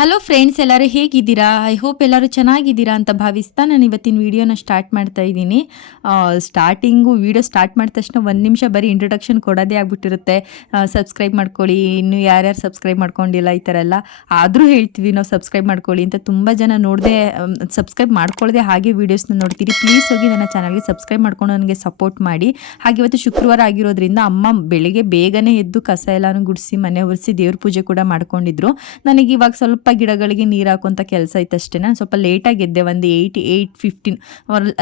Hello friends ಎಲ್ಲರೂ ಹೇಗಿದ್ದೀರಾ? I hope ಎಲ್ಲರೂ ಚೆನ್ನಾಗಿದ್ದೀರಾ ಅಂತ ಭಾವಿಸ್ತಾ ನಾನು ಇವತ್ತಿನ ವಿಡಿಯೋನ ಸ್ಟಾರ್ಟ್ ಮಾಡ್ತಾ ಇದ್ದೀನಿ. ಸ್ಟಾರ್ಟಿಂಗು ವೀಡಿಯೋ ಸ್ಟಾರ್ಟ್ ಮಾಡಿದ ತಕ್ಷಣ ಒಂದು ನಿಮಿಷ ಬರೀ ಇಂಟ್ರೊಡಕ್ಷನ್ ಕೊಡೋದೇ ಆಗಿಬಿಟ್ಟಿರುತ್ತೆ. ಸಬ್ಸ್ಕ್ರೈಬ್ ಮಾಡ್ಕೊಳ್ಳಿ. ಇನ್ನು ಯಾರ್ಯಾರು ಸಬ್ಸ್ಕ್ರೈಬ್ ಮಾಡ್ಕೊಂಡಿಲ್ಲ ಈ ಥರ ಎಲ್ಲ, ಆದರೂ ಹೇಳ್ತೀವಿ ನಾವು ಸಬ್ಸ್ಕ್ರೈಬ್ ಮಾಡ್ಕೊಳ್ಳಿ ಅಂತ ತುಂಬ ಜನ ನೋಡದೆ ಸಬ್ಸ್ಕ್ರೈಬ್ ಮಾಡ್ಕೊಳ್ಳದೆ ಹಾಗೆ ವೀಡಿಯೋಸ್ನ ನೋಡ್ತೀರಿ. ಪ್ಲೀಸ್ ಹೋಗಿ ನನ್ನ ಚಾನಲ್ಗೆ ಸಬ್ಸ್ಕ್ರೈಬ್ ಮಾಡ್ಕೊಂಡು ನನಗೆ ಸಪೋರ್ಟ್ ಮಾಡಿ. ಹಾಗೆ ಇವತ್ತು ಶುಕ್ರವಾರ ಆಗಿರೋದ್ರಿಂದ ಅಮ್ಮ ಬೆಳಿಗ್ಗೆ ಬೇಗನೆ ಎದ್ದು ಕಸ ಎಲ್ಲಾನು ಗುಡಿಸಿ, ಮನೆ ಒರೆಸಿ ದೇವ್ರ ಪೂಜೆ ಕೂಡ ಮಾಡ್ಕೊಂಡಿದ್ರು. ನನಗೆ ಇವಾಗ ಸ್ವಲ್ಪ ಗಿಡಗಳಿಗೆ ನೀರು ಹಾಕುವಂಥ ಕೆಲಸ ಇತ್ತು ಅಷ್ಟೇ ನಾನು ಸ್ವಲ್ಪ ಲೇಟಾಗಿ ಎದ್ದೆ, ಒಂದು ಏಯ್ಟ್ ಏಯ್ಟ್ ಫಿಫ್ಟೀನ್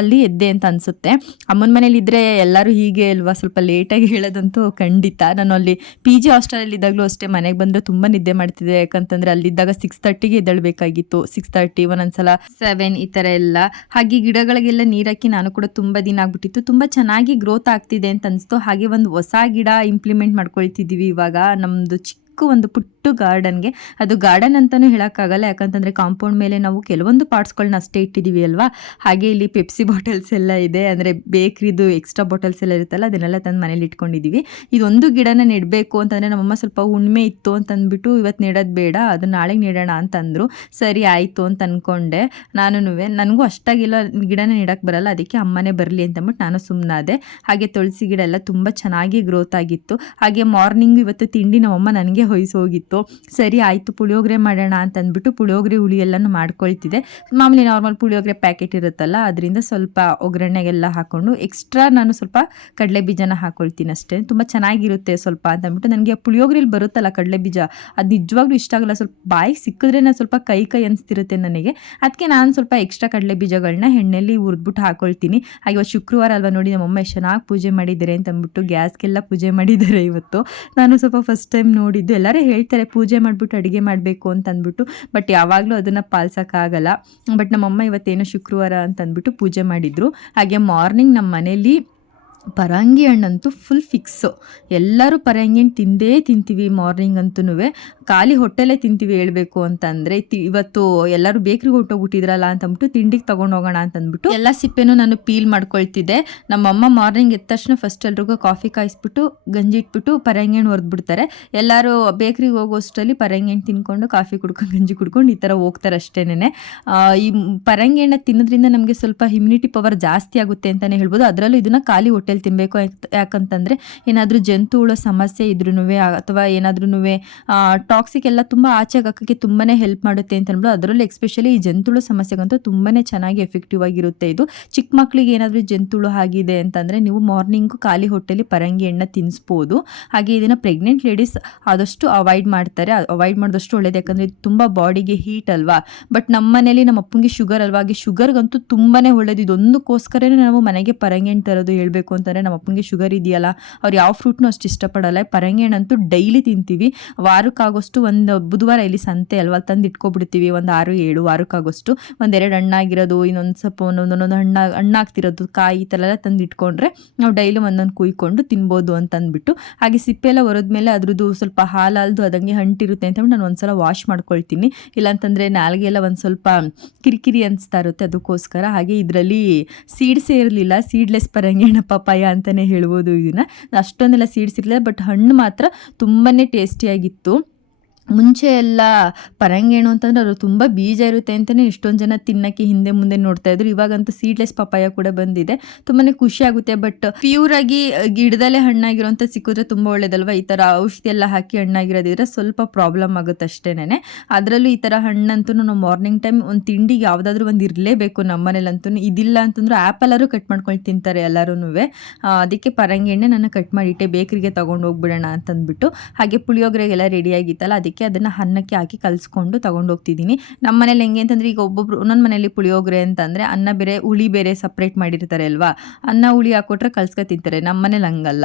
ಅಲ್ಲಿ ಎದ್ದೆ ಅಂತ ಅನಿಸುತ್ತೆ. ಅಮ್ಮನ ಮನೇಲಿ ಇದ್ದರೆ ಎಲ್ಲರೂ ಹೀಗೆ ಅಲ್ವಾ? ಸ್ವಲ್ಪ ಲೇಟಾಗಿ ಹೇಳೋದಂತೂ ಖಂಡಿತ. ನಾನು ಅಲ್ಲಿ ಪಿ ಜಿ ಹಾಸ್ಟೆಲಲ್ಲಿ ಇದ್ದಾಗಲೂ ಅಷ್ಟೇ ಮನೆಗೆ ಬಂದರೆ ತುಂಬ ನಿದ್ದೆ ಮಾಡ್ತಿದ್ದೆ. ಯಾಕಂತಂದರೆ ಅಲ್ಲಿದ್ದಾಗ ಸಿಕ್ಸ್ ತರ್ಟಿಗೆ ಎದ್ದೇಳಬೇಕಾಗಿತ್ತು. ಸಿಕ್ಸ್ ತರ್ಟಿ ಒಂದೊಂದ್ಸಲ ಸೆವೆನ್ ಈ ಥರ ಎಲ್ಲ. ಹಾಗೆ ಗಿಡಗಳಿಗೆಲ್ಲ ನೀರಾಕಿ ನಾನು ಕೂಡ ತುಂಬ ದಿನ ಆಗ್ಬಿಟ್ಟಿತ್ತು. ತುಂಬ ಚೆನ್ನಾಗಿ ಗ್ರೋತ್ ಆಗ್ತಿದೆ ಅಂತ ಅನಿಸ್ತು. ಹಾಗೆ ಒಂದು ಹೊಸ ಗಿಡ ಇಂಪ್ಲಿಮೆಂಟ್ ಮಾಡ್ಕೊಳ್ತಿದ್ದೀವಿ ಇವಾಗ. ನಮ್ಮದು ಚಿಕ್ಕ ಒಂದು ಪುಟ್ಟು ಗಾರ್ಡನ್ಗೆ. ಅದು ಗಾರ್ಡನ್ ಅಂತಲೂ ಹೇಳೋಕ್ಕಾಗಲ್ಲ, ಯಾಕಂತಂದರೆ ಕಾಂಪೌಂಡ್ ಮೇಲೆ ನಾವು ಕೆಲವೊಂದು ಪಾರ್ಟ್ಸ್ಗಳನ್ನ ಅಷ್ಟೇ ಇಟ್ಟಿದ್ದೀವಿ ಅಲ್ವಾ? ಹಾಗೆ ಇಲ್ಲಿ ಪೆಪ್ಸಿ ಬಾಟಲ್ಸ್ ಎಲ್ಲ ಇದೆ, ಅಂದರೆ ಬೇಕ್ರಿದು ಎಕ್ಸ್ಟ್ರಾ ಬಾಟಲ್ಸ್ ಎಲ್ಲ ಇರುತ್ತಲ್ಲ, ಅದನ್ನೆಲ್ಲ ತಂದು ಮನೇಲಿ ಇಟ್ಕೊಂಡಿದ್ದೀವಿ ಇದೊಂದು ಗಿಡನ ನೆಡಬೇಕು ಅಂತಂದರೆ ನಮ್ಮಮ್ಮ ಸ್ವಲ್ಪ ಉಣ್ಮೆ ಇತ್ತು ಅಂತ ಅಂದ್ಬಿಟ್ಟು ಇವತ್ತು ನೆಡೋದು ಬೇಡ, ಅದು ನಾಳೆಗೆ ನೆಡೋಣ ಅಂತಂದರು. ಸರಿ, ಆಯಿತು ಅಂತ ಅಂದ್ಕೊಂಡೆ ನಾನು ನನಗೂ ಅಷ್ಟಾಗಿಲ್ಲ ಗಿಡನ ನೆಡಕ್ಕೆ ಬರಲ್ಲ, ಅದಕ್ಕೆ ಅಮ್ಮನೇ ಬರಲಿ ಅಂತಂದ್ಬಿಟ್ಟು ನಾನು ಸುಮ್ಮನಾದೆ ಹಾಗೆ ತುಳಸಿ ಗಿಡ ಎಲ್ಲ ತುಂಬ ಚೆನ್ನಾಗಿ ಗ್ರೋತ್ ಆಗಿತ್ತು. ಹಾಗೆ ಮಾರ್ನಿಂಗ್ ಇವತ್ತು ತಿಂಡಿ ನಮ್ಮಮ್ಮ ನನಗೆ ಹೊಯ್ಸಿ ಸರಿ, ಆಯಿತು, ಪುಳಿಯೋಗರೆ ಮಾಡೋಣ ಅಂತ ಅಂದ್ಬಿಟ್ಟು ಪುಳಿಯೋಗರೆ ಹುಳಿ ಎಲ್ಲನೂ ಮಾಡ್ಕೊಳ್ತಿದ್ದೆ. ಮಾಮೂಲಿ ನಾರ್ಮಲ್ ಪುಳಿಯೋಗರೆ ಪ್ಯಾಕೆಟ್ ಇರುತ್ತಲ್ಲ, ಅದರಿಂದ ಸ್ವಲ್ಪ ಒಗ್ಗರಣೆಗೆಲ್ಲ ಹಾಕ್ಕೊಂಡು ಎಕ್ಸ್ಟ್ರಾ ನಾನು ಸ್ವಲ್ಪ ಕಡಲೆ ಬೀಜನ ಹಾಕ್ಕೊಳ್ತೀನಿ ಅಷ್ಟೇ. ತುಂಬ ಚೆನ್ನಾಗಿರುತ್ತೆ ಸ್ವಲ್ಪ ಅಂತ ಅಂದ್ಬಿಟ್ಟು ನನಗೆ ಪುಳಿಯೋಗ್ರೆಲಿ ಬರುತ್ತಲ್ಲ ಕಡಲೆ ಬೀಜ, ಅದು ನಿಜವಾಗ್ಲೂ ಇಷ್ಟ ಆಗಲ್ಲ. ಸ್ವಲ್ಪ ಬಾಯಿಗೆ ಸಿಕ್ಕಿದ್ರೆ ನಾನು ಸ್ವಲ್ಪ ಕೈ ಕೈ ಅನಿಸ್ತಿರುತ್ತೆ ನನಗೆ. ಅದಕ್ಕೆ ನಾನು ಸ್ವಲ್ಪ ಎಕ್ಸ್ಟ್ರಾ ಕಡಲೆ ಬೀಜಗಳನ್ನ ಎಣ್ಣೆಲಿ ಹುರಿದ್ಬಿಟ್ಟು ಹಾಕೊಳ್ತೀನಿ. ಹಾಗೆ ಶುಕ್ರವಾರ ಅಲ್ವಾ ನೋಡಿ ನಮ್ಮಮ್ಮ ಎಷ್ಟು ಚೆನ್ನಾಗಿ ಪೂಜೆ ಮಾಡಿದ್ದಾರೆ ಅಂತ ಅಂದ್ಬಿಟ್ಟು ಗ್ಯಾಸ್ಗೆಲ್ಲ ಪೂಜೆ ಮಾಡಿದ್ದಾರೆ ಇವತ್ತು. ನಾನು ಸ್ವಲ್ಪ ಫಸ್ಟ್ ಟೈಮ್ ನೋಡಿದ್ದು. ಎಲ್ಲರೂ ಹೇಳ್ತಾರೆ ಪೂಜೆ ಮಾಡಿಬಿಟ್ಟು ಅಡುಗೆ ಮಾಡಬೇಕು ಅಂತ ಅಂದ್ಬಿಟ್ಟು ಬಟ್ ಯಾವಾಗಲೂ ಅದನ್ನು ಪಾಲ್ಸೋಕ್ಕಾಗಲ್ಲ. ಬಟ್ ನಮ್ಮಮ್ಮ ಇವತ್ತೇನೋ ಶುಕ್ರವಾರ ಅಂತ ಅಂದ್ಬಿಟ್ಟು ಪೂಜೆ ಮಾಡಿದರು. ಹಾಗೆ ಮಾರ್ನಿಂಗ್ ನಮ್ಮ ಮನೇಲಿ ಪರಂಗಿ ಹಣ್ಣಂತೂ ಫುಲ್ ಫಿಕ್ಸು ಎಲ್ಲರೂ ಪರಂಗಿ ಹಣ್ಣು ತಿಂದೇ ತಿಂತೀವಿ ಮಾರ್ನಿಂಗ್ ಅಂತೂ ಖಾಲಿ ಹೊಟ್ಟೆಲೇ ತಿಂತೀವಿ ಹೇಳಬೇಕು ಅಂತಂದರೆ ಇವತ್ತು ಎಲ್ಲರೂ ಬೇಕ್ರಿಗೆ ಹೊಟ್ಟೋಗ್ಬಿಟ್ಟಿದ್ರಲ್ಲ ಅಂತ ಅಂದ್ಬಿಟ್ಟು ತಿಂಡಿಗೆ ಹೋಗೋಣ ಅಂತ ಅಂದ್ಬಿಟ್ಟು ಎಲ್ಲ ಸಿಪ್ಪೆನೂ ನಾನು ಪೀಲ್ ಮಾಡ್ಕೊಳ್ತಿದ್ದೆ. ನಮ್ಮಮ್ಮ ಮಾರ್ನಿಂಗ್ ಎದ್ದ ತಕ್ಷಣ ಫಸ್ಟ್ ಎಲ್ರಿಗೂ ಕಾಫಿ ಕಾಯಿಸ್ಬಿಟ್ಟು, ಗಂಜಿ ಇಟ್ಬಿಟ್ಟು ಪರಂಗಿ ಹಣ್ಣು ಹೊರದ್ಬಿಡ್ತಾರೆ ಎಲ್ಲರೂ ಬೇಕ್ರಿಗೆ ಹೋಗೋಷ್ಟರಲ್ಲಿ ಪರಂಗಿ ಹಣ್ಣು ತಿನ್ಕೊಂಡು ಕಾಫಿ ಕುಡ್ಕೊಂಡು, ಗಂಜಿ ಕುಡ್ಕೊಂಡು ಈ ಥರ ಹೋಗ್ತಾರೆ ಅಷ್ಟೇನೆ ಈ ಪರಂಗಿ ಹಣ್ಣು ತಿನ್ನೋದ್ರಿಂದ ನಮಗೆ ಸ್ವಲ್ಪ ಇಮ್ಯುನಿಟಿ ಪವರ್ ಜಾಸ್ತಿ ಆಗುತ್ತೆ ಅಂತಲೇ ಹೇಳ್ಬೋದು. ಅದರಲ್ಲೂ ಇದನ್ನು ಖಾಲಿ ಹೊಟ್ಟೆಲಿ ತಿನ್ನಬೇಕು ಯಾಕಂತಂದರೆ ಏನಾದರೂ ಜಂತು ಹುಳ ಸಮಸ್ಯೆ ಇದ್ರೂ ಅಥವಾ ಏನಾದ್ರೂ ಟಾಕ್ಸಿಕ್ ಎಲ್ಲ ತುಂಬ ಆಚೆಗೆ ಹಾಕೋಕ್ಕೆ ತುಂಬಾ ಹೆಲ್ಪ್ ಮಾಡುತ್ತೆ ಅಂತ ಅಂದ್ಬಿಟ್ಟು ಅದರಲ್ಲೂ ಎಕ್ಸ್ಪೆಷಲಿ ಈ ಜಂತುಳು ಸಮಸ್ಯೆಗಂತೂ ತುಂಬಾ ಚೆನ್ನಾಗಿ ಎಫೆಕ್ಟಿವ್ ಆಗಿರುತ್ತೆ ಇದು. ಚಿಕ್ಕ ಮಕ್ಕಳಿಗೆ ಏನಾದರೂ ಜಂತುಳು ಆಗಿದೆ ಅಂತಂದರೆ ನೀವು ಮಾರ್ನಿಂಗು ಖಾಲಿ ಹೊಟ್ಟೆಲಿ ಪರಂಗಿ ಎಣ್ಣೆ ತಿನ್ನಿಸ್ಬೋದು ಹಾಗೆ ಇದನ್ನು ಪ್ರೆಗ್ನೆಂಟ್ ಲೇಡೀಸ್ ಆದಷ್ಟು ಅವಾಯ್ಡ್ ಮಾಡ್ತಾರೆ. ಅವಾಯ್ಡ್ ಮಾಡಿದಷ್ಟು ಒಳ್ಳೇದು. ಯಾಕಂದರೆ ಇದು ತುಂಬ ಬಾಡಿಗೆ ಹೀಟ್ ಅಲ್ವಾ? ಬಟ್ ನಮ್ಮ ಮನೇಲಿ ನಮ್ಮ ಅಪ್ಪಂಗೆ ಶುಗರ್ ಅಲ್ವಾ? ಹಾಗೆ ಶುಗರ್ಗಂತೂ ತುಂಬಾ ಒಳ್ಳೇದು. ಇದೊಂದಕ್ಕೋಸ್ಕರನೇ ನಾವು ಮನೆಗೆ ಪರಂಗಿ ಹಣ್ಣು ತರೋದು ಹೇಳಬೇಕು ಅಂತಂದರೆ ನಮ್ಮ ಅಪ್ಪನಿಗೆ ಶುಗರ್ ಇದೆಯಲ್ಲ, ಅವ್ರು ಯಾವ ಫ್ರೂಟ್ನೂ ಅಷ್ಟು ಇಷ್ಟಪಡಲ್ಲ. ಪರಂಗಿ ಹಣ್ಣಂತೂ ಡೈಲಿ ತಿಂತೀವಿ. ವಾರಕ್ಕಾಗೋಷ್ಟು ಒಂದು ಬುಧವಾರ ಇಲ್ಲಿ ಸಂತೆ ಅಲ್ವಾ ತಂದು ಇಟ್ಕೊಬಿಡ್ತೀವಿ. ಒಂದು ಆರು, ಏಳು ವಾರಕ್ಕಾಗೋಷ್ಟು. ಒಂದೆರಡು ಹಣ್ಣಾಗಿರೋದು ಇನ್ನೊಂದು ಸ್ವಲ್ಪ ಒಂದೊಂದು ಹಣ್ಣು ಹಣ್ಣಾಗ್ತಿರೋದು ಕಾಯಿ ಈ ಥರ ಎಲ್ಲ ತಂದು ಇಟ್ಕೊಂಡ್ರೆ ನಾವು ಡೈಲಿ ಒಂದೊಂದು ಕುಯ್ಕೊಂಡು ತಿನ್ಬೋದು ಅಂತ ಅಂದ್ಬಿಟ್ಟು. ಹಾಗೆ ಸಿಪ್ಪೆ ಎಲ್ಲ ಹೊರದ್ಮೇಲೆ ಅದ್ರದ್ದು ಸ್ವಲ್ಪ ಹಾಲಾಲ್ದು ಅದಂಗೆ ಹಂಟಿರುತ್ತೆ ಅಂತ ನಾನು ಒಂದ್ಸಲ ವಾಶ್ ಮಾಡ್ಕೊಳ್ತೀನಿ. ಇಲ್ಲಾಂತಂದರೆ ನಾಲ್ಗೆ ಎಲ್ಲ ಒಂದು ಸ್ವಲ್ಪ ಕಿರಿಕಿರಿ ಅನಿಸ್ತಾ ಇರುತ್ತೆ ಅದಕ್ಕೋಸ್ಕರ. ಹಾಗೆ ಇದರಲ್ಲಿ ಸೀಡ್ಸೇ ಇರಲಿಲ್ಲ ಸೀಡ್ಲೆಸ್ ಪರಂಗಿಣ ಪಪಾಯ ಅಂತಲೇ ಹೇಳ್ಬೋದು ಇದನ್ನು ಅಷ್ಟೊಂದೆಲ್ಲ ಸೀಡ್ಸ್ ಇರಲಿಲ್ಲ ಬಟ್ ಹಣ್ಣು ಮಾತ್ರ ತುಂಬಾ ಟೇಸ್ಟಿಯಾಗಿತ್ತು ಮುಂಚೆ ಎಲ್ಲ ಪರಂಗೇಣು ಅಂತಂದ್ರೆ ಅದು ತುಂಬ ಬೀಜ ಇರುತ್ತೆ ಅಂತಲೇ ಎಷ್ಟೊಂದು ಜನ ತಿನ್ನಕ್ಕೆ ಹಿಂದೆ ಮುಂದೆ ನೋಡ್ತಾ ಇದ್ರು. ಇವಾಗಂತೂ ಸೀಡ್ಲೆಸ್ ಪಪಾಯ ಕೂಡ ಬಂದಿದೆ. ತುಂಬಾ ಖುಷಿ ಆಗುತ್ತೆ ಬಟ್ ಪ್ಯೂರ್ ಆಗಿ ಗಿಡದಲ್ಲೇ ಹಣ್ಣಾಗಿರೋಂಥ ಸಿಕ್ಕಿದ್ರೆ ತುಂಬ ಒಳ್ಳೇದಲ್ವಾ? ಈ ಥರ ಔಷಧಿ ಎಲ್ಲ ಹಾಕಿ ಹಣ್ಣಾಗಿರೋದಿದ್ರೆ ಸ್ವಲ್ಪ ಪ್ರಾಬ್ಲಮ್ ಆಗುತ್ತೆ ಅಷ್ಟೇನೆ ಅದರಲ್ಲೂ ಈ ಥರ ಹಣ್ಣಂತೂ ನಾವು ಮಾರ್ನಿಂಗ್ ಟೈಮ್ ಒಂದು ತಿಂಡಿಗೆ ಯಾವುದಾದ್ರೂ ಒಂದು ಇರಲೇಬೇಕು ನಮ್ಮ ಮನೇಲಂತೂ ಇದಿಲ್ಲ ಅಂತಂದ್ರೆ ಆ್ಯಪಲ್ಲರೂ ಕಟ್ ಮಾಡ್ಕೊಂಡು ತಿಂತಾರೆ ಎಲ್ಲರೂ ಅದಕ್ಕೆ ಪರಂಗಿ ಎಣ್ಣೆ ನಾನು ಕಟ್ ಮಾಡಿಟ್ಟೆ ಬೇಕರಿಗೆ ತಗೊಂಡು ಹೋಗ್ಬಿಡೋಣ ಅಂತಂದ್ಬಿಟ್ಟು. ಹಾಗೆ ಪುಳಿಯೋಗರೆಗೆಲ್ಲ ರೆಡಿ ಆಗಿತ್ತಲ್ಲ, ಅದಕ್ಕೆ ಅದಕ್ಕೆ ಅದನ್ನು ಅನ್ನಕ್ಕೆ ಹಾಕಿ ಕಲಿಸ್ಕೊಂಡು ತೊಗೊಂಡು ಹೋಗ್ತಿದ್ದೀನಿ. ನಮ್ಮ ಮನೇಲಿ ಹೆಂಗೆ ಅಂತಂದರೆ ಈಗ ಒಬ್ಬೊಬ್ರು ಒಂದೊಂದು ಮನೇಲಿ ಪುಳಿಯೋಗರೆ ಅಂತಂದರೆ ಅನ್ನ ಬೇರೆ, ಹುಳಿ ಬೇರೆ ಸಪ್ರೇಟ್ ಮಾಡಿರ್ತಾರೆ ಅಲ್ವಾ? ಅನ್ನ, ಹುಳಿ ಹಾಕೊಟ್ರೆ ಕಲ್ಸ್ಕೊ ತಿಂತಾರೆ. ನಮ್ಮ ಮನೇಲಿ ಹಂಗಲ್ಲ.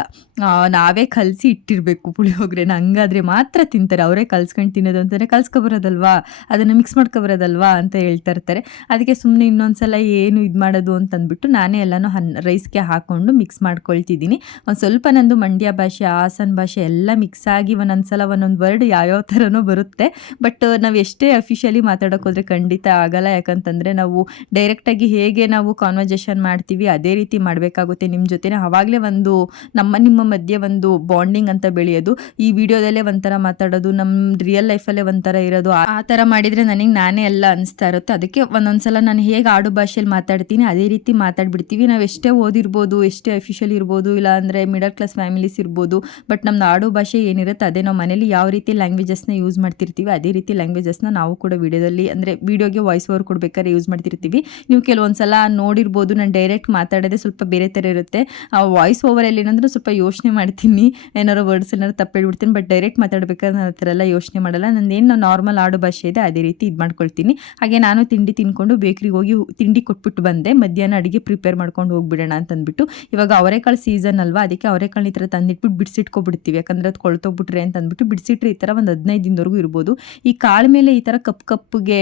ನಾವೇ ಕಲಸಿ ಇಟ್ಟಿರಬೇಕು ಪುಳಿಯೋಗ್ರೆನ. ಹಂಗಾದ್ರೆ ಮಾತ್ರ ತಿಂತಾರೆ. ಅವರೇ ಕಲ್ಸ್ಕೊಂಡು ತಿನ್ನೋದು ಅಂತಂದರೆ ಕಲ್ಸ್ಕೊಬರೋದಲ್ವಾ ಅದನ್ನು ಮಿಕ್ಸ್ ಮಾಡ್ಕೊಬರೋದಲ್ವಾ ಅಂತ ಹೇಳ್ತಾ ಇರ್ತಾರೆ. ಅದಕ್ಕೆ ಸುಮ್ಮನೆ ಇನ್ನೊಂದು ಸಲ ಏನು ಇದು ಮಾಡೋದು ಅಂತಂದ್ಬಿಟ್ಟು ನಾನೇ ಎಲ್ಲನೂ ಹನ್ ರೈಸ್ಗೆ ಹಾಕ್ಕೊಂಡು ಮಿಕ್ಸ್ ಮಾಡ್ಕೊಳ್ತಿದ್ದೀನಿ. ಒಂದು ಸ್ವಲ್ಪ ನಂದು ಮಂಡ್ಯ ಭಾಷೆ, ಹಾಸನ ಭಾಷೆ ಎಲ್ಲ ಮಿಕ್ಸ್ ಆಗಿ ಒಂದೊಂದು ಸಲ ಒಂದೊಂದು ವರ್ಡ್ ಯಾವ್ಯಾವ ಥರ ಥರನೂ ಬರುತ್ತೆ. ಬಟ್ ನಾವು ಎಷ್ಟೇ ಅಫಿಷಿಯಲಿ ಮಾತಾಡೋಕೆ ಹೋದರೆ ಖಂಡಿತ ಆಗಲ್ಲ. ಯಾಕಂತಂದರೆ ನಾವು ಡೈರೆಕ್ಟಾಗಿ ಹೇಗೆ ನಾವು ಕಾನ್ವರ್ಜೇಷನ್ ಮಾಡ್ತೀವಿ, ಅದೇ ರೀತಿ ಮಾಡಬೇಕಾಗುತ್ತೆ ನಿಮ್ಮ ಜೊತೆನೇ. ಆವಾಗಲೇ ಒಂದು ನಮ್ಮ, ನಿಮ್ಮ ಮಧ್ಯೆ ಒಂದು ಬಾಂಡಿಂಗ್ ಅಂತ ಬೆಳೆಯೋದು. ಈ ವಿಡಿಯೋದಲ್ಲೇ ಒಂಥರ ಮಾತಾಡೋದು ನಮ್ಮ ರಿಯಲ್ ಲೈಫಲ್ಲೇ ಒಂಥರ ಇರೋದು. ಆ- ಥರ ಮಾಡಿದರೆ ನನಗೆ ನಾನೇ ಎಲ್ಲ ಅನಿಸ್ತಾ ಇರುತ್ತೆ. ಅದಕ್ಕೆ ಒಂದೊಂದ್ಸಲ ನಾನು ಹೇಗೆ ಆಡು ಭಾಷೆಯಲ್ಲಿ ಮಾತಾಡ್ತೀನಿ, ಅದೇ ರೀತಿ ಮಾತಾಡ್ಬಿಡ್ತೀವಿ. ನಾವು ಎಷ್ಟೇ ಓದಿರ್ಬೋದು, ಎಷ್ಟೇ ಅಫಿಷಿಯಲ್ ಇರ್ಬೋದು ಇಲ್ಲ ಅಂದರೆ ಮಿಡಲ್ ಕ್ಲಾಸ್ ಫ್ಯಾಮಿಲೀಸ್ ಇರ್ಬೋದು ಬಟ್ ನಮ್ಮ ಆಡು ಭಾಷೆ ಏನಿರುತ್ತೆ, ಅದೇ ನಾವು ಮನೇಲಿ ಯಾವ ರೀತಿ ಲ್ಯಾಂಗ್ವೇಜಸ್ನ ಯೂಸ್ ಮಾಡ್ತಿರ್ತೀವಿ. ಅದೇ ರೀತಿ ಲ್ಯಾಂಗ್ವೇಜಸ್ನ ನಾವು ಕೂಡ ವಿಡಿಯೋದಲ್ಲಿ ಅಂದರೆ ವೀಡಿಯೋಗೆ ವಾಯ್ಸ್ ಓವರ್ ಕೊಡಬೇಕಾದ್ರೆ ಯೂಸ್ ಮಾಡ್ತಿರ್ತೀವಿ. ನೀವು ಕೆಲವೊಂದು ಸಲ ನೋಡಿರ್ಬೋದು, ನಾನು ಡೈರೆಕ್ಟ್ ಮಾತಾಡೋದೇ ಸ್ವಲ್ಪ ಬೇರೆ ಥರ ಇರುತ್ತೆ. ಆ ವಾಯ್ಸ್ ಓವರಲ್ಲಿ ಏನಂದ್ರೆ ಸ್ವಲ್ಪ ಯೋಚನೆ ಮಾಡ್ತೀನಿ. ಏನಾರು ವರ್ಡ್ಸ್ ಏನಾರು ತಪ್ಪೇಳ್ಬಿಡ್ತೀನಿ ಬಟ್ ಡೈರೆಕ್ಟ್ ಮಾತಾಡ್ಬೇಕಾದ್ರೆ ನಾನು ಆ ಥರ ಎಲ್ಲ ಯೋಚನೆ ಮಾಡಲ್ಲ. ನಂದೇನು ನಾರ್ಮಲ್ ಆಡು ಭಾಷೆ ಇದೆ, ಅದೇ ರೀತಿ ಇದು ಮಾಡ್ಕೊಳ್ತೀನಿ. ಹಾಗೆ ನಾನು ತಿಂಡಿ ತಿನ್ಕೊಂಡು ಬೇಕ್ರಿಗೆ ಹೋಗಿ ತಿಂಡಿ ಕೊಟ್ಬಿಟ್ಟು ಬಂದೆ. ಮಧ್ಯಾಹ್ನ ಅಡುಗೆ ಪ್ರಿಪೇರ್ ಮಾಡ್ಕೊಂಡು ಹೋಗ್ಬಿಡೋಣ ಅಂತಂದ್ಬಿಟ್ಟು. ಇವಾಗ ಅವರೆಕಾಳು ಸೀಸನ್ ಅಲ್ವಾ, ಅದಕ್ಕೆ ಅವರೆಕಾಳು ಈ ಥರ ತಂದಿಟ್ಬಿಟ್ಟು ಬಿಡಿಸಿಟ್ಕೊಬಿಡ್ತೀವಿ. ಯಾಕಂದ್ರೆ ಅದು ಕೊಳ್ತೋಗ್ಬಿಟ್ರೆ ಅಂತ ಅಂದ್ಬಿಟ್ಟು ಬಿಡಿಸಿಟ್ರೆ ಈ ಥರ ಒಂದು ಹದಿನೈದು ದಿನದವರೆಗೂ ಇರ್ಬೋದು. ಈ ಕಾಳು ಮೇಲೆ ಈ ಥರ ಕಪ್ ಕಪ್ಪಿಗೆ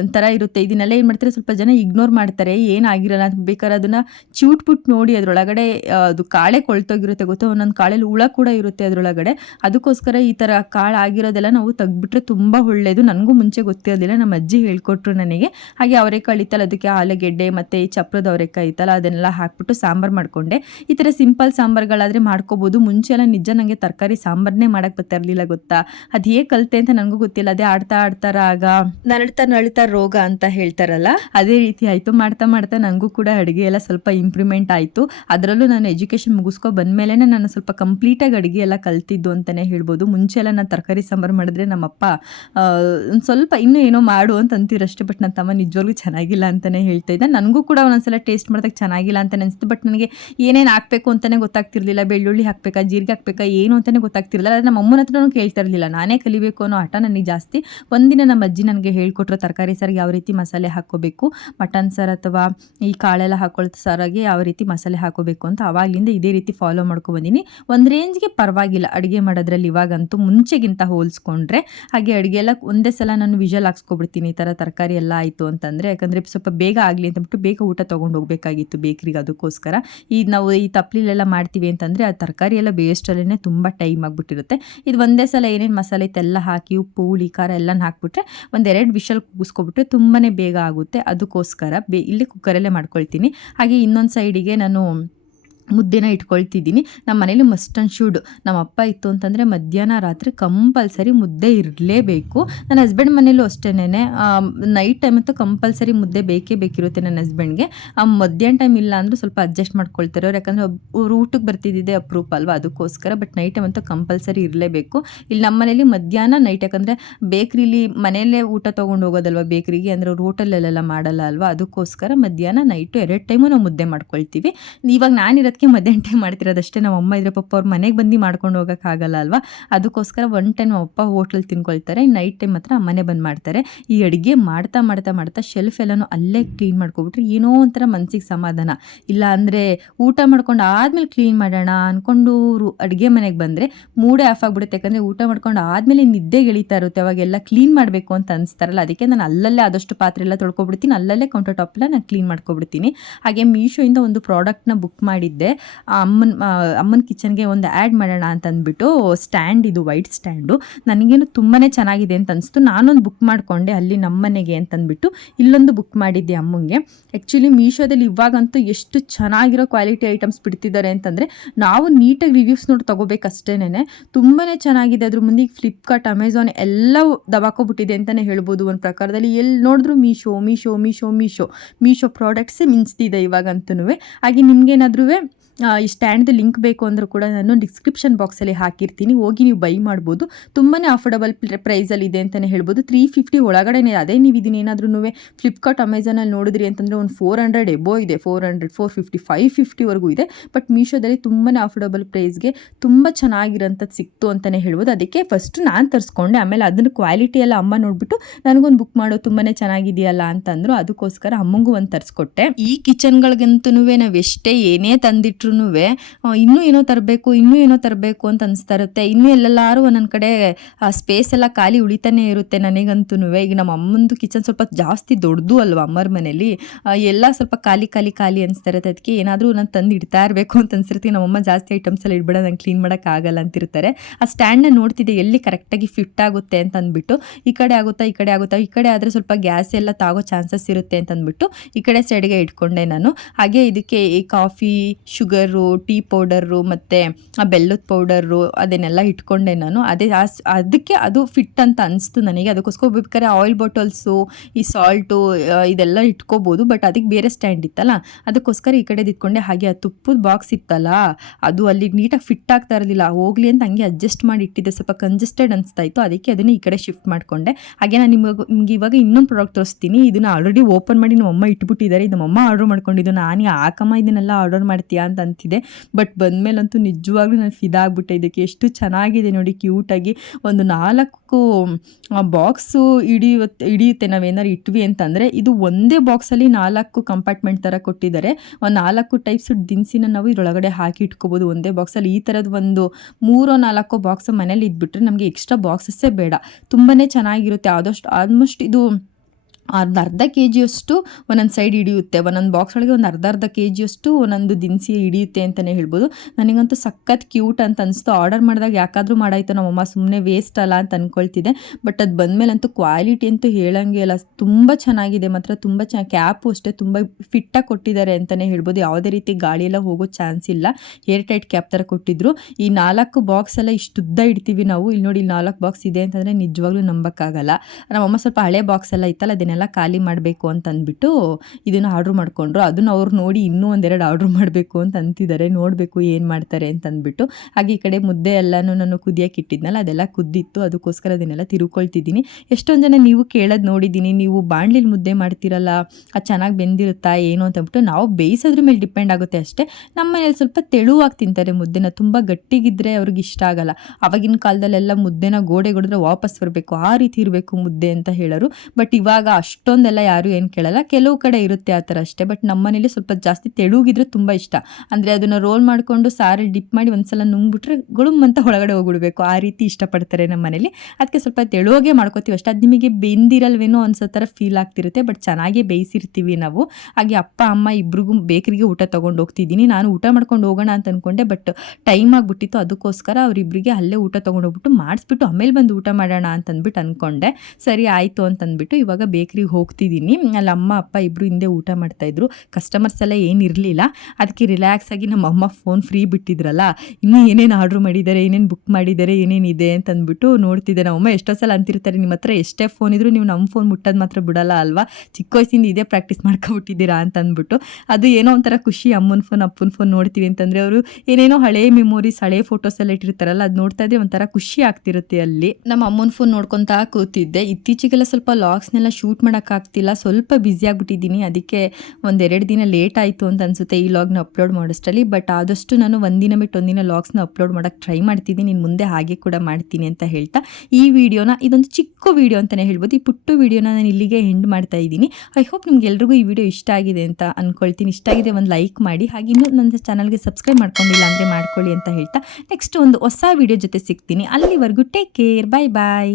ಒಂಥರ ಇರುತ್ತೆ. ಇದನ್ನೆಲ್ಲ ಏನು ಮಾಡ್ತಾರೆ? ಸ್ವಲ್ಪ ಜನ ಇಗ್ನೋರ್ ಮಾಡ್ತಾರೆ. ಏನಾಗಿರಲ್ಲ ಅಂತ ಬೇಕಾದ್ರೆ ಅದನ್ನು ಚಿವುಟ್ಬಿಟ್ಟು ನೋಡಿ ಅದರೊಳಗಡೆ ಅದು ಕಾಳೆ ಕೊಳ್ತೋಗಿರುತ್ತೆ ಗೊತ್ತಾ? ಒಂದೊಂದು ಕಾಳಲ್ಲಿ ಹುಳ ಕೂಡ ಇರುತ್ತೆ ಅದರೊಳಗಡೆ. ಅದಕ್ಕೋಸ್ಕರ ಈ ಥರ ಕಾಳು ಆಗಿರೋದೆಲ್ಲ ನಾವು ತೆಗ್ಬಿಟ್ರೆ ತುಂಬ ಒಳ್ಳೆಯದು ನನಗೂ ಮುಂಚೆ ಗೊತ್ತಿರೋದಿಲ್ಲ. ನಮ್ಮ ಅಜ್ಜಿ ಹೇಳ್ಕೊಟ್ರು ನನಗೆ. ಹಾಗೆ ಅವರೆಕಾಳು ಇತ್ತಲ್ಲ, ಅದಕ್ಕೆ ಆಲೂಗೆಡ್ಡೆ ಮತ್ತು ಈ ಚಪ್ರದ ಅವರೆಕಾಯಿ ಇತ್ತಲ್ಲ, ಅದನ್ನೆಲ್ಲ ಹಾಕ್ಬಿಟ್ಟು ಸಾಂಬಾರು ಮಾಡಿಕೊಂಡೆ. ಈ ಥರ ಸಿಂಪಲ್ ಸಾಂಬಾರುಗಳಾದರೆ ಮಾಡ್ಕೋಬೋದು. ಮುಂಚೆ ಎಲ್ಲ ನಿಜ ನನಗೆ ತರಕಾರಿ ಸಾಂಬಾರನ್ನೇ ಮಾಡೋಕ್ಕೆ ಬರ್ತಾ ಇರಲಿಲ್ಲ ಗೊತ್ತಾ? ಅದು ಹೇಗೆ ಕಲಿತೆ ಅಂತ ನನಗೂ ಗೊತ್ತಿಲ್ಲ. ಅದೇ ಆಡ್ತಾ ಆಡ್ತಾರ ಆಗ ನರಳ್ತಾ ನಳ್ತಾ ರೋಗ ಅಂತ ಹೇಳ್ತಾರಲ್ಲ? ಅದೇ ರೀತಿ ಆಯಿತು. ಮಾಡ್ತಾ ಮಾಡ್ತಾ ನನಗೂ ಕೂಡ ಅಡುಗೆ ಎಲ್ಲ ಸ್ವಲ್ಪ ಇಂಪ್ರೂವ್ಮೆಂಟ್ ಆಯಿತು. ಅದರಲ್ಲೂ ನಾನು ಎಜುಕೇಶನ್ ಮುಗಿಸ್ಕೊ ಬಂದಮೇಲೆ ನಾನು ಸ್ವಲ್ಪ ಕಂಪ್ಲೀಟಾಗಿ ಅಡುಗೆ ಎಲ್ಲ ಕಲ್ತಿದ್ದು ಅಂತಲೇ ಹೇಳ್ಬೋದು. ಮುಂಚೆ ಎಲ್ಲ ನಾನು ತರಕಾರಿ ಸಾಂಬಾರು ಮಾಡಿದ್ರೆ ನಮ್ಮಪ್ಪ ಒಂದು ಸ್ವಲ್ಪ ಇನ್ನೂ ಏನೋ ಮಾಡು ಅಂತ ಅಂತೀರಷ್ಟೇ ಬಟ್ ನನ್ನ ತಮ್ಮ ನಿಜವಾಗ್ಲೂ ಚೆನ್ನಾಗಿಲ್ಲ ಅಂತಲೇ ಹೇಳ್ತಾ ಇದ್ದ. ನನಗೂ ಕೂಡ ಒಂದೊಂದ್ಸಲ ಟೇಸ್ಟ್ ಮಾಡಿದಾಗ ಚೆನ್ನಾಗಿಲ್ಲ ಅಂತ ಅನಿಸ್ತು ಬಟ್ ನನಗೆ ಏನೇನು ಹಾಕ್ಬೇಕು ಅಂತಲೇ ಗೊತ್ತಾಗ್ತಿರ್ಲಿಲ್ಲ. ಬೆಳ್ಳುಳ್ಳಿ ಹಾಕ್ಬೇಕಾ ಜೀರಿಗೆ ಹಾಕ್ಬೇಕಾ ಏನು ಅಂತಲೇ ಗೊತ್ತಾಗ್ತಿರ್ಲಿಲ್ಲ. ಆದರೆ ನಮ್ಮ ಅಮ್ಮನ ಹತ್ರನೂ ಕೇಳ್ತಾ ಇರಲಿಲ್ಲ. ನಾನೇ ಕಲಿಬೇಕು ಅನ್ನೋ ಹಠ ನನಗೆ ಜಾಸ್ತಿ. ಒಂದಿನ ನಮ್ಮ ಅಜ್ಜಿ ನನಗೆ ಹೇಳ್ಕೊಟ್ರು, ತರಕಾರಿ ಸಾರಿಗೆ ಯಾವ ರೀತಿ ಮಸಾಲೆ ಹಾಕೋಬೇಕು ಮಟನ್ ಸಾರು ಅಥವಾ ಈ ಕಾಳೆಲ್ಲ ಹಾಕೊಳ್ತ ಸಾರಾಗಿ ಯಾವ ರೀತಿ ಮಸಾಲೆ ಹಾಕೋಬೇಕು ಅಂತ ಆವಾಗಲಿಂದ ಇದೇ ರೀತಿ ಫಾಲೋ ಬಂದೀನಿ. ಒಂದು ರೇಂಜ್ಗೆ ಪರವಾಗಿಲ್ಲ. ಅಡುಗೆ ಮಾಡೋದ್ರಲ್ಲಿ ಇವಾಗಂತೂ ಮುಂಚೆಗಿಂತ ಹೋಲಿಸ್ಕೊಂಡ್ರೆ ಹಾಗೆ ಅಡುಗೆ ಎಲ್ಲ ಒಂದೇ ಸಲ ನಾನು ವಿಜಲ್ ಹಾಕ್ಸ್ಕೊಬಿಡ್ತೀನಿ. ಈ ಥರ ತರಕಾರಿ ಎಲ್ಲ ಆಯಿತು ಅಂತಂದರೆ, ಯಾಕಂದರೆ ಸ್ವಲ್ಪ ಬೇಗ ಆಗಲಿ ಅಂತಬಿಟ್ಟು ಬೇಗ ಊಟ ತೊಗೊಂಡು ಹೋಗಬೇಕಾಗಿತ್ತು ಬೇಕ್ರಿಗೆ ಅದಕ್ಕೋಸ್ಕರ. ಈ ನಾವು ಈ ತಪ್ಪಲಿಲೆಲ್ಲ ಮಾಡ್ತೀವಿ ಅಂತಂದರೆ ಆ ತರಕಾರಿ ಎಲ್ಲ ಬೇಸ್ಟಲ್ಲೇ ತುಂಬ ಟೈಮ್ ಆಗಿಬಿಟ್ಟಿರುತ್ತೆ. ಇದು ಒಂದೇ ಸಲ ಏನೇನು ಮಸಾಲೆ ಇತ್ತೆಲ್ಲ ಹಾಕಿ, ಉಪ್ಪು, ಹುಳಿ, ಖಾರ ಎಲ್ಲನ ಹಾಕ್ಬಿಟ್ರೆ ಒಂದೆರಡು ವಿಷಲ್ ಕೂಗಿಸ್ಕೊಬಿಟ್ರೆ ತುಂಬಾ ಬೇಗ ಆಗುತ್ತೆ. ಅದಕ್ಕೋಸ್ಕರ ಬೇ, ಇಲ್ಲಿ ಕುಕ್ಕರಲ್ಲೇ ಮಾಡ್ಕೊಳ್ತೀನಿ. ಹಾಗೆ ಇನ್ನೊಂದು ಸೈಡಿಗೆ ನಾನು ಮುದ್ದೆನ ಇಟ್ಕೊಳ್ತಿದ್ದೀನಿ. ನಮ್ಮ ಮನೇಲಿ ಮಸ್ಟ್ ಆ್ಯಂಡ್ ಶುಡ್ ನಮ್ಮ ಅಪ್ಪ ಇತ್ತು ಅಂತಂದರೆ ಮಧ್ಯಾಹ್ನ ರಾತ್ರಿ ಕಂಪಲ್ಸರಿ ಮುದ್ದೆ ಇರಲೇಬೇಕು. ನನ್ನ ಹಸ್ಬೆಂಡ್ ಮನೇಲೂ ಅಷ್ಟೇನೆ ನೈಟ್ ಟೈಮ್ ಅಂತೂ ಕಂಪಲ್ಸರಿ ಮುದ್ದೆ ಬೇಕೇ ಬೇಕಿರುತ್ತೆ ನನ್ನ ಹಸ್ಬೆಂಡ್ಗೆ ಆ, ಮಧ್ಯಾಹ್ನ ಟೈಮ್ ಇಲ್ಲ ಅಂದರೂ ಸ್ವಲ್ಪ ಅಡ್ಜಸ್ಟ್ ಮಾಡ್ಕೊಳ್ತಾರೆ ಅವ್ರು. ಯಾಕಂದರೆ ಅವ್ರು ಊಟಕ್ಕೆ ಬರ್ತಿದ್ದಿದೆ ಅಪ್ರೂಪ್ ಅಲ್ವಾ? ಅದಕ್ಕೋಸ್ಕರ ಬಟ್ ನೈಟ್ ಟೈಮ್ ಅಂತೂ ಕಂಪಲ್ಸರಿ ಇರಲೇಬೇಕು. ಇಲ್ಲಿ ನಮ್ಮ ಮನೇಲಿ ಮಧ್ಯಾಹ್ನ ನೈಟ್ ಯಾಕಂದರೆ ಬೇಕ್ರಿಲಿ ಮನೆಯಲ್ಲೇ ಊಟ ತೊಗೊಂಡು ಹೋಗೋದಲ್ವ ಬೇಕ್ರಿಗೆ ಅಂದರೆ ಅವ್ರು ಹೋಟೆಲಲ್ಲೆಲ್ಲ ಮಾಡಲ್ಲ ಅಲ್ವಾ? ಅದಕ್ಕೋಸ್ಕರ ಮಧ್ಯಾಹ್ನ ನೈಟು ಎರಡು ಟೈಮು ನಾವು ಮುದ್ದೆ ಮಾಡ್ಕೊಳ್ತೀವಿ. ಇವಾಗ ನಾನಿರೋದಕ್ಕೆ ಮಧ್ಯಾಹ್ನ ಮಾಡ್ತಿರೋದಷ್ಟೇ. ನಮ್ಮ ಅಮ್ಮ ಇದ್ರೆ ಪಪ್ಪ ಅವ್ರ ಮನೆಗೆ ಬಂದು ಮಾಡ್ಕೊಂಡು ಹೋಗೋಕ್ಕಾಗಲ್ಲ ಅಲ್ವಾ? ಅದಕ್ಕೋಸ್ಕರ ಒನ್ ಟೈಮ್ ಅಪ್ಪ ಹೋಟ್ಲಲ್ಲಿ ತಿನ್ಕೊಳ್ತಾರೆ ನೈಟ್ ಟೈಮ್ ಮಾತ್ರ ಅಮ್ಮನೇ ಬಂದು ಮಾಡ್ತಾರೆ. ಈ ಅಡುಗೆ ಮಾಡ್ತಾ ಮಾಡ್ತಾ ಮಾಡ್ತಾ ಶೆಲ್ಫ್ ಎಲ್ಲನೂ ಅಲ್ಲೇ ಕ್ಲೀನ್ ಮಾಡ್ಕೊಬಿಟ್ರೆ ಏನೋ ಒಂಥರ ಮನ್ಸಿಗೆ ಸಮಾಧಾನ. ಇಲ್ಲ ಅಂದರೆ ಊಟ ಮಾಡ್ಕೊಂಡು ಆದಮೇಲೆ ಕ್ಲೀನ್ ಮಾಡೋಣ ಅಂದ್ಕೊಂಡು ಅಡುಗೆ ಮನೆಗೆ ಬಂದರೆ ಮೂಡೆ ಆಫ್ ಆಗ್ಬಿಡುತ್ತೆ. ಯಾಕಂದರೆ ಊಟ ಮಾಡ್ಕೊಂಡು ಆದಮೇಲೆ ನಿದ್ದೆಗೆ ಎಳಿತಾ ಇರುತ್ತೆ. ಅವಾಗೆಲ್ಲ ಕ್ಲೀನ್ ಮಾಡಬೇಕು ಅಂತ ಅನಿಸ್ತಾರಲ್ಲ. ಅದಕ್ಕೆ ನಾನು ಅಲ್ಲಲ್ಲೇ ಆದಷ್ಟು ಪಾತ್ರೆ ಎಲ್ಲ ತೊಳ್ಕೊಬಿಡ್ತೀನಿ. ಅಲ್ಲಲ್ಲೇ ಕೌಂಟರ್ ಟಾಪೆಲ್ಲ ನಾನು ಕ್ಲೀನ್ ಮಾಡ್ಕೊಬಿಡ್ತೀನಿ. ಹಾಗೆ ಮೀಶೋಯಿಂದ ಒಂದು ಪ್ರಾಡಕ್ಟ್ನ ಬುಕ್ ಮಾಡಿದ್ದೆ. ಅಮ್ಮನ ಅಮ್ಮನ ಕಿಚನ್ಗೆ ಒಂದು ಆ್ಯಡ್ ಮಾಡೋಣ ಅಂತ ಅಂದ್ಬಿಟ್ಟು ಸ್ಟ್ಯಾಂಡ್ ಇದು, ವೈಟ್ ಸ್ಟ್ಯಾಂಡು. ನನಗೇನು ತುಂಬಾ ಚೆನ್ನಾಗಿದೆ ಅಂತ ಅನಿಸ್ತು. ನಾನೊಂದು ಬುಕ್ ಮಾಡಿಕೊಂಡೆ, ಅಲ್ಲಿ ನಮ್ಮನೆಗೆ ಅಂತಂದ್ಬಿಟ್ಟು ಇಲ್ಲೊಂದು ಬುಕ್ ಮಾಡಿದ್ದೆ ಅಮ್ಮಂಗೆ. ಆ್ಯಕ್ಚುಲಿ ಮೀಶೋದಲ್ಲಿ ಇವಾಗಂತೂ ಎಷ್ಟು ಚೆನ್ನಾಗಿರೋ ಕ್ವಾಲಿಟಿ ಐಟಮ್ಸ್ ಬಿಡ್ತಿದ್ದಾರೆ ಅಂತಂದರೆ, ನಾವು ನೀಟಾಗಿ ರಿವ್ಯೂಸ್ ನೋಡಿ ತೊಗೋಬೇಕಷ್ಟೇನೆ ತುಂಬಾ ಚೆನ್ನಾಗಿದೆ. ಅದ್ರ ಮುಂದೆ ಫ್ಲಿಪ್ಕಾರ್ಟ್ ಅಮೆಝಾನ್ ಎಲ್ಲವೂ ದಬಾಕೋಬಿಟ್ಟಿದೆ ಅಂತಲೇ ಹೇಳ್ಬೋದು. ಒಂದು ಪ್ರಕಾರದಲ್ಲಿ ಎಲ್ಲಿ ನೋಡಿದ್ರು ಮೀಶೋ ಮೀಶೋ ಮೀಶೋ ಮೀಶೋ. ಮೀಶೋ ಪ್ರಾಡಕ್ಟ್ಸೇ ಮಿಂಚ್ತಿದೆ ಇವಾಗಂತೂ ಹಾಗೆ ನಿಮ್ಗೇನಾದ್ರೂ ಈ ಸ್ಟ್ಯಾಂಡ್ದು ಲಿಂಕ್ ಬೇಕು ಅಂದರೂ ಕೂಡ ನಾನು ಡಿಸ್ಕ್ರಿಪ್ಷನ್ ಬಾಕ್ಸಲ್ಲಿ ಹಾಕಿರ್ತೀನಿ. ಹೋಗಿ ನೀವು ಬೈ ಮಾಡ್ಬೋದು. ತುಂಬಾ ಅಫೋರ್ಡಬಲ್ ಪ್ರೈಸಲ್ಲಿ ಇದೆ ಅಂತಲೇ ಹೇಳ್ಬೋದು. ತ್ರೀ ಫಿಫ್ಟಿ ಒಳಗಡೆನೇ ಅದೇ ನೀವು ಇದನ್ನ ಏನಾದ್ರೂ ಫ್ಲಿಪ್ಕಾರ್ಟ್ ಅಮೆಝಾನಲ್ಲಿ ನೋಡಿದ್ರಿ ಅಂತಂದರೆ ಒಂದು ಫೋರ್ ಹಂಡ್ರೆಡ್ ಎಬೋ ಇದೆ. Four hundred four fifty five ಫಿಫ್ಟಿವರೆಗೂ ಇದೆ. ಬಟ್ ಮೀಶೋದಲ್ಲಿ ತುಂಬಾ ಅಫೋರ್ಡಬಲ್ ಪ್ರೈಸ್ಗೆ ತುಂಬ ಚೆನ್ನಾಗಿರೋಂಥದ್ದು ಸಿಕ್ತು ಅಂತಲೇ ಹೇಳ್ಬೋದು. ಅದಕ್ಕೆ ಫಸ್ಟು ನಾನು ತರಿಸ್ಕೊಂಡೆ. ಆಮೇಲೆ ಅದನ್ನು ಕ್ವಾಲಿಟಿ ಎಲ್ಲ ಅಮ್ಮ ನೋಡಿಬಿಟ್ಟು ನನಗೊಂದು ಬುಕ್ ಮಾಡೋ ತುಂಬಾ ಚೆನ್ನಾಗಿದೆಯಲ್ಲ ಅಂತಂದರು. ಅದಕ್ಕೋಸ್ಕರ ಅಮ್ಮಂಗೂ ಒಂದು ತರಿಸ್ಕೊಟ್ಟೆ. ಈ ಕಿಚನ್ಗಳಿಗಂತೂ ನಾವು ಎಷ್ಟೇ ಏನೇ ತಂದಿಟ್ರು ಬಿಟ್ರು ಇನ್ನೂ ಏನೋ ತರಬೇಕು, ಇನ್ನೂ ಏನೋ ತರಬೇಕು ಅಂತ ಅನಿಸ್ತಾ ಇರುತ್ತೆ. ಇನ್ನೂ ಎಲ್ಲೆಲ್ಲಾರು ಒಂದೊಂದು ಕಡೆ ಸ್ಪೇಸ್ ಎಲ್ಲ ಖಾಲಿ ಉಳಿತಾನೆ ಇರುತ್ತೆ ನನಗಂತೂ ಈಗ ನಮ್ಮ ಅಮ್ಮಂದು ಕಿಚನ್ ಸ್ವಲ್ಪ ಜಾಸ್ತಿ ದೊಡ್ಡದು ಅಲ್ವಾ ಅಮ್ಮರ ಮನೇಲಿ. ಎಲ್ಲ ಸ್ವಲ್ಪ ಖಾಲಿ ಖಾಲಿ ಖಾಲಿ ಅನಿಸ್ತಾ ಇರುತ್ತೆ. ಅದಕ್ಕೆ ಏನಾದರೂ ನಾನು ತಂದು ಇಡ್ತಾ ಇರಬೇಕು ಅಂತ ಅನ್ಸಿರ್ತೀನಿ ನಮ್ಮಮ್ಮ ಜಾಸ್ತಿ ಐಟಮ್ಸ್ ಎಲ್ಲ ಇಡ್ಬೇಡ, ನಂಗೆ ಕ್ಲೀನ್ ಮಾಡೋಕ್ಕಾಗಲ್ಲ ಅಂತಿರ್ತಾರೆ. ಆ ಸ್ಟ್ಯಾಂಡ್ನ ನೋಡ್ತಿದ್ದೆ, ಎಲ್ಲಿ ಕರೆಕ್ಟಾಗಿ ಫಿಟ್ ಆಗುತ್ತೆ ಅಂತ ಅಂದ್ಬಿಟ್ಟು. ಈ ಕಡೆ ಆಗುತ್ತಾ, ಈ ಕಡೆ ಆಗುತ್ತಾ, ಈ ಕಡೆ ಆದರೆ ಸ್ವಲ್ಪ ಗ್ಯಾಸ್ ಎಲ್ಲ ತಾಗೋ ಚಾನ್ಸಸ್ ಇರುತ್ತೆ ಅಂತ ಅಂದ್ಬಿಟ್ಟು ಈ ಕಡೆ ಸೈಡ್ಗೆ ಇಟ್ಕೊಂಡೆ ನಾನು. ಹಾಗೆ ಇದಕ್ಕೆ, ಈ ಕಾಫಿ ಶುಗರು ಟೀ ಪೌಡರು ಮತ್ತು ಆ ಬೆಲ್ಲದ ಪೌಡರು ಅದನ್ನೆಲ್ಲ ಇಟ್ಕೊಂಡೆ ನಾನು. ಅದೇ ಅದಕ್ಕೆ ಅದು ಫಿಟ್ ಅಂತ ಅನಿಸ್ತು ನನಗೆ. ಅದಕ್ಕೋಸ್ಕರ ಬೇಕಾದ್ರೆ ಆಯಿಲ್ ಬಾಟಲ್ಸು ಈ ಸಾಲ್ಟು ಇದೆಲ್ಲ ಇಟ್ಕೋಬೋದು. ಬಟ್ ಅದಕ್ಕೆ ಬೇರೆ ಸ್ಟ್ಯಾಂಡ್ ಇತ್ತಲ್ಲ, ಅದಕ್ಕೋಸ್ಕರ ಈ ಕಡೆ ಇಟ್ಕೊಂಡೆ. ಹಾಗೆ ಆ ತುಪ್ಪದ ಬಾಕ್ಸ್ ಇತ್ತಲ್ಲ, ಅದು ಅಲ್ಲಿ ನೀಟಾಗಿ ಫಿಟ್ ಆಗ್ತಾ ಇರಲಿಲ್ಲ. ಹೋಗ್ಲಿ ಅಂತ ಹಂಗೆ ಅಡ್ಜಸ್ಟ್ ಮಾಡಿ ಇಟ್ಟಿದ್ದೆ. ಸ್ವಲ್ಪ ಕಂಜೆಸ್ಟೆಡ್ ಅನಿಸ್ತಾ ಇತ್ತು. ಅದಕ್ಕೆ ಅದನ್ನು ಈ ಕಡೆ ಶಿಫ್ಟ್ ಮಾಡಿಕೊಂಡೆ. ಹಾಗೆ ನಾನು ನಿಮಗೆ, ನಿಮ್ಗೆ ಇವಾಗ ಇನ್ನೊಂದು ಪ್ರಾಡಕ್ಟ್ ತೋರಿಸ್ತೀನಿ. ಇದನ್ನು ಆಲ್ರೆಡಿ ಓಪನ್ ಮಾಡಿ ನಮ್ಮಮ್ಮ ಇಟ್ಬಿಟ್ಟಿದ್ದಾರೆ ಇದು ನಮ್ಮಮ್ಮ ಆರ್ಡರ್ ಮಾಡ್ಕೊಂಡಿದ್ದು. ನಾನು ಯಾಕಮ್ಮ ಇದನ್ನೆಲ್ಲ ಆರ್ಡರ್ ಮಾಡ್ತೀಯಾ ಅಂತ ಅಂತಿದ್ದೆ ಬಟ್ ಬಂದಮೇಲಂತೂ ನಿಜವಾಗ್ಲೂ ನಾನು ಫಿದಾಗ್ಬಿಟ್ಟೆ ಇದಕ್ಕೆ ಎಷ್ಟು ಚೆನ್ನಾಗಿದೆ ನೋಡಿ ಕ್ಯೂಟಾಗಿ ಒಂದು ನಾಲ್ಕು ಬಾಕ್ಸು ಹಿಡಿಯುತ್ತೆ ಹಿಡಿಯುತ್ತೆ. ನಾವೇನಾದ್ರು ಇಟ್ವಿ ಅಂತಂದರೆ ಇದು ಒಂದೇ ಬಾಕ್ಸಲ್ಲಿ ನಾಲ್ಕು ಕಂಪಾರ್ಟ್ಮೆಂಟ್ ಥರ ಕೊಟ್ಟಿದ್ದಾರೆ. ಒಂದು ನಾಲ್ಕು ಟೈಪ್ಸ್ ದಿನಸಿನ ನಾವು ಇದರೊಳಗಡೆ ಹಾಕಿ ಇಟ್ಕೋಬೋದು. ಒಂದೇ ಬಾಕ್ಸಲ್ಲಿ ಈ ಥರದ ಒಂದು ಮೂರೋ, ನಾಲ್ಕು ಬಾಕ್ಸ್ ಮನೇಲಿ ಇದ್ಬಿಟ್ರೆ ನಮಗೆ ಎಕ್ಸ್ಟ್ರಾ ಬಾಕ್ಸಸ್ಸೇ ಬೇಡ. ತುಂಬಾ ಚೆನ್ನಾಗಿರುತ್ತೆ. ಆದಷ್ಟು ಆಲ್ಮೋಸ್ಟ್ ಇದು ಒಂದು ಅರ್ಧ ಕೆ ಜಿಯಷ್ಟು ಒಂದೊಂದು ಸೈಡ್ ಹಿಡಿಯುತ್ತೆ. ಒಂದೊಂದು ಬಾಕ್ಸ್ ಒಳಗೆ ಒಂದು ಅರ್ಧ ಅರ್ಧ ಕೆ ಜಿಯಷ್ಟು ಒಂದೊಂದು ದಿನಸಿ ಹಿಡಿಯುತ್ತೆ ಅಂತಲೇ ಹೇಳ್ಬೋದು. ನನಗಂತೂ ಸಖತ್ ಕ್ಯೂಟ್ ಅಂತ ಅನಿಸ್ತು. ಆರ್ಡರ್ ಮಾಡಿದಾಗ ಯಾಕಾದರೂ ಮಾಡಾಯ್ತು ನಮ್ಮಮ್ಮ ಸುಮ್ಮನೆ ವೇಸ್ಟ್ ಅಲ್ಲ ಅಂತ ಅಂದ್ಕೊಳ್ತಿದ್ದೆ ಬಟ್ ಅದು ಬಂದಮೇಲಂತೂ ಕ್ವಾಲಿಟಿ ಅಂತೂ ಹೇಳಂಗೆ ಇಲ್ಲ. ತುಂಬ ಚೆನ್ನಾಗಿದೆ. ಮಾತ್ರ ತುಂಬ ಚೆನ್ನಾಗಿ ಕ್ಯಾಪು ಅಷ್ಟೇ ತುಂಬ ಫಿಟ್ಟಾಗಿ ಕೊಟ್ಟಿದ್ದಾರೆ ಅಂತಲೇ ಹೇಳ್ಬೋದು. ಯಾವುದೇ ರೀತಿ ಗಾಳಿ ಎಲ್ಲ ಹೋಗೋ ಚಾನ್ಸ್ ಇಲ್ಲ. ಏರ್ ಟೈಟ್ ಕ್ಯಾಪ್ ಥರ ಕೊಟ್ಟಿದ್ರು. ಈ ನಾಲ್ಕು ಬಾಕ್ಸ್ ಎಲ್ಲ ಇಷ್ಟು ಉದ್ದ ಇಡ್ತೀವಿ ನಾವು. ಇಲ್ಲಿ ನೋಡಿ ಇಲ್ಲಿ ನಾಲ್ಕು ಬಾಕ್ಸ್ ಇದೆ ಅಂತಂದರೆ ನಿಜವಾಗ್ಲೂ ನಂಬಕ್ಕಾಗಲ್ಲ. ನಮ್ಮಮ್ಮ ಸ್ವಲ್ಪ ಹಳೆ ಬಾಕ್ಸ್ ಎಲ್ಲ ಇತ್ತಲ್ಲ, ಅದನ್ನೆಲ್ಲ ಖಾಲಿ ಮಾಡಬೇಕು ಅಂತ ಅಂದ್ಬಿಟ್ಟು ಇದನ್ನು ಆರ್ಡ್ರ್ ಮಾಡಿಕೊಂಡ್ರು. ಅದನ್ನು ಅವ್ರು ನೋಡಿ ಇನ್ನೂ ಒಂದೆರಡು ಆರ್ಡ್ರ್ ಮಾಡಬೇಕು ಅಂತ ಅಂತಿದ್ದಾರೆ ನೋಡಬೇಕು ಏನು ಮಾಡ್ತಾರೆ ಅಂತ ಅಂದ್ಬಿಟ್ಟು. ಹಾಗೆ ಈ ಕಡೆ ಮುದ್ದೆ ಎಲ್ಲನೂ ನಾನು ಕುದಿಯೋಕೆ ಇಟ್ಟಿದ್ನಲ್ಲ, ಅದೆಲ್ಲ ಕುದ್ದಿತ್ತು. ಅದಕ್ಕೋಸ್ಕರ ಅದನ್ನೆಲ್ಲ ತಿರುಕೊಳ್ತಿದ್ದೀನಿ. ಎಷ್ಟೊಂದು ಜನ ನೀವು ಕೇಳೋದು ನೋಡಿದ್ದೀನಿ. ನೀವು ಬಾಣಲಿಲಿ ಮುದ್ದೆ ಮಾಡ್ತಿರಲ್ಲ, ಅದು ಚೆನ್ನಾಗಿ ಬೆಂದಿರುತ್ತಾ ಏನು ಅಂತ ಅಂದ್ಬಿಟ್ಟು ನಾವು ಬೇಯಿಸೋದ್ರ ಮೇಲೆ ಡಿಪೆಂಡ್ ಆಗುತ್ತೆ ಅಷ್ಟೇ. ನಮ್ಮ ಮನೇಲಿ ಸ್ವಲ್ಪ ತೆಳುವಾಗಿ ತಿಂತಾರೆ ಮುದ್ದೆನ. ತುಂಬ ಗಟ್ಟಿಗಿದ್ರೆ ಅವ್ರಿಗೆ ಇಷ್ಟ ಆಗಲ್ಲ. ಅವಾಗಿನ ಕಾಲದಲ್ಲೆಲ್ಲ ಮುದ್ದೆನ ಗೋಡೆ ಹೊಡೆದ್ರೆ ವಾಪಸ್ ಬರಬೇಕು. ಆ ರೀತಿ ಇರಬೇಕು ಮುದ್ದೆ ಅಂತ ಹೇಳೋರು. ಬಟ್ ಇವಾಗ ಅಷ್ಟೊಂದೆಲ್ಲ ಯಾರೂ ಏನು ಕೇಳಲ್ಲ. ಕೆಲವು ಕಡೆ ಇರುತ್ತೆ ಆ ಥರ ಅಷ್ಟೇ. ಬಟ್ ನಮ್ಮ ಮನೇಲಿ ಸ್ವಲ್ಪ ಜಾಸ್ತಿ ತೆಳುಗಿದ್ರೆ ತುಂಬ ಇಷ್ಟ. ಅಂದರೆ ಅದನ್ನು ರೋಲ್ ಮಾಡಿಕೊಂಡು ಸಾರಿ ಡಿಪ್ ಮಾಡಿ ಒಂದ್ಸಲ ನುಂಗ್ಬಿಟ್ರೆ ಗುಳುಮ್ ಅಂತ ಒಳಗಡೆ ಹೋಗ್ಬಿಡ್ಬೇಕು. ಆ ರೀತಿ ಇಷ್ಟಪಡ್ತಾರೆ ನಮ್ಮ ಮನೇಲಿ. ಅದಕ್ಕೆ ಸ್ವಲ್ಪ ತೆಳುವಾಗೆ ಮಾಡ್ಕೋತೀವಿ ಅಷ್ಟೇ. ಅದು ನಿಮಗೆ ಬೆಂದಿರಲ್ವೇನೋ ಅನ್ಸೋ ಥರ ಫೀಲ್ ಆಗ್ತಿರುತ್ತೆ. ಬಟ್ ಚೆನ್ನಾಗೇ ಬೇಯಿಸಿರ್ತೀವಿ ನಾವು. ಹಾಗೆ ಅಪ್ಪ, ಅಮ್ಮ ಇಬ್ರಿಗೂ ಬೇಕರಿಗೆ ಊಟ ತೊಗೊಂಡು ಹೋಗ್ತಿದ್ದೀನಿ. ನಾನು ಊಟ ಮಾಡ್ಕೊಂಡು ಹೋಗೋಣ ಅಂತ ಅಂದ್ಕೊಂಡೆ ಬಟ್ ಟೈಮ್ ಆಗಿಬಿಟ್ಟಿತ್ತು. ಅದಕ್ಕೋಸ್ಕರ ಅವರಿಬ್ಬರಿಗೆ ಅಲ್ಲೇ ಊಟ ತೊಗೊಂಡೋಗ್ಬಿಟ್ಟು ಮಾಡಿಸ್ಬಿಟ್ಟು ಆಮೇಲೆ ಬಂದು ಊಟ ಮಾಡೋಣ ಅಂತ ಅಂದ್ಬಿಟ್ಟು ಅಂದ್ಕೊಂಡೆ ಸರಿ, ಆಯಿತು ಅಂತ ಇವಾಗ ಇವಾಗ ಬೇಕ್ರಿಗೆ ಹೋಗ್ತಿದ್ದೀನಿ. ಅಲ್ಲಿ ಅಮ್ಮ, ಅಪ್ಪ ಇಬ್ಬರು ಹಿಂದೆ ಊಟ ಮಾಡ್ತಾಯಿದ್ರು ಕಸ್ಟಮರ್ಸ್ ಎಲ್ಲ ಏನು ಇರಲಿಲ್ಲ. ಅದಕ್ಕೆ ರಿಲ್ಯಾಕ್ಸ್ ಆಗಿ ನಮ್ಮ ಅಮ್ಮ ಫೋನ್ ಫ್ರೀ ಬಿಟ್ಟಿದ್ರಲ್ಲ. ಇನ್ನೂ ಏನೇನು ಆರ್ಡ್ರ್ ಮಾಡಿದ್ದಾರೆ ಏನೇನು ಬುಕ್ ಮಾಡಿದ್ದಾರೆ ಏನೇನಿದೆ ಅಂತ ಅಂದ್ಬಿಟ್ಟು ನೋಡ್ತಿದ್ದೆ. ನಮ್ಮಮ್ಮ ಎಷ್ಟೋ ಸಲ ಅಂತಿರ್ತಾರೆ, ನಿಮ್ಮ ಹತ್ರ ಎಷ್ಟೇ ಫೋನ್ ಇದ್ರೂ ನೀವು ನಮ್ಮ ಫೋನ್ ಮುಟ್ಟೋದು ಮಾತ್ರ ಬಿಡಲ್ಲ ಅಲ್ವಾ? ಚಿಕ್ಕ ವಯಸ್ಸಿಂದ ಇದೇ ಪ್ರಾಕ್ಟೀಸ್ ಮಾಡ್ಕೊಬಿಟ್ಟಿದ್ದೀರಾ? ಅಂತ ಅಂದ್ಬಿಟ್ಟು. ಅದು ಏನೋ ಒಂಥರ ಖುಷಿ ಅಮ್ಮನ ಫೋನ್ ಅಪ್ಪನ ಫೋನ್ ನೋಡ್ತೀವಿ ಅಂತಂದರೆ ಅವರು ಏನೇನೋ ಹಳೆ ಮೆಮೊರೀಸ್ ಹಳೆ ಫೋಟೋಸ್ ಎಲ್ಲ ಇಟ್ಟಿರ್ತಾರಲ್ಲ, ಅದು ನೋಡ್ತಾ ಇದ್ರೆ ಒಂಥರ ಖುಷಿ ಆಗ್ತಿರುತ್ತೆ ಅಲ್ಲಿ. ನಮ್ಮ ಅಮ್ಮನ ಫೋನ್ ನೋಡ್ಕೊತಾ ಕೂತಿದ್ದೆ. ಇತ್ತೀಚೆಗೆಲ್ಲ ಸ್ವಲ್ಪ ಲಾಕ್ಸ್ನೆಲ್ಲ ಶೂಟ್ ಮಾಡೋಕ್ಕಾಗ್ತಿಲ್ಲ. ಸ್ವಲ್ಪ ಬ್ಯುಸಿ ಆಗಿಬಿಟ್ಟಿದ್ದೀನಿ. ಅದಕ್ಕೆ ಒಂದೆರಡು ದಿನ ಲೇಟ್ ಆಯಿತು ಅಂತ ಅನಿಸುತ್ತೆ ಈ ಲಾಗ್ನ ಅಪ್ಲೋಡ್ ಮಾಡೋಷ್ಟರಲ್ಲಿ. ಬಟ್ ಆದಷ್ಟು ನಾನು ಒಂದಿನ ಬಿಟ್ಟು ಒಂದಿನ ಲಾಗ್ಸ್ನ ಅಪ್ಲೋಡ್ ಮಾಡೋಕ್ಕೆ ಟ್ರೈ ಮಾಡ್ತಿದ್ದೀನಿ. ಇನ್ನು ಮುಂದೆ ಹಾಗೆ ಕೂಡ ಮಾಡ್ತೀನಿ ಅಂತ ಹೇಳ್ತಾ ಈ ವಿಡಿಯೋನ ಇದೊಂದು ಚಿಕ್ಕ ವಿಡಿಯೋ ಅಂತಲೇ ಹೇಳ್ಬೋದು. ಈ ಪುಟ್ಟು ವಿಡಿಯೋನ ನಾನು ಇಲ್ಲಿಗೆ ಎಂಡ್ ಮಾಡ್ತಾ ಇದ್ದೀನಿ. ಐ ಹೋಪ್ ನಿಮ್ಗೆ ಎಲ್ರಿಗೂ ಈ ವಿಡಿಯೋ ಇಷ್ಟ ಆಗಿದೆ ಅಂತ ಅಂದ್ಕೊಳ್ತೀನಿ ಇಷ್ಟ ಆಗಿದೆ ಒಂದು ಲೈಕ್ ಮಾಡಿ. ಹಾಗೆ ಇನ್ನೂ ನನ್ನ ಚಾನಲ್ಗೆ ಸಬ್ಸ್ಕ್ರೈಬ್ ಮಾಡ್ಕೊಂಡಿಲ್ಲ ಅಂದರೆ ಮಾಡ್ಕೊಳ್ಳಿ ಅಂತ ಹೇಳ್ತಾ ನೆಕ್ಸ್ಟ್ ಒಂದು ಹೊಸ ವಿಡಿಯೋ ಜೊತೆ ಸಿಗ್ತೀನಿ. ಅಲ್ಲಿವರೆಗೂ ಟೇಕ್ ಕೇರ್ ಬಾಯ್ ಬಾಯ್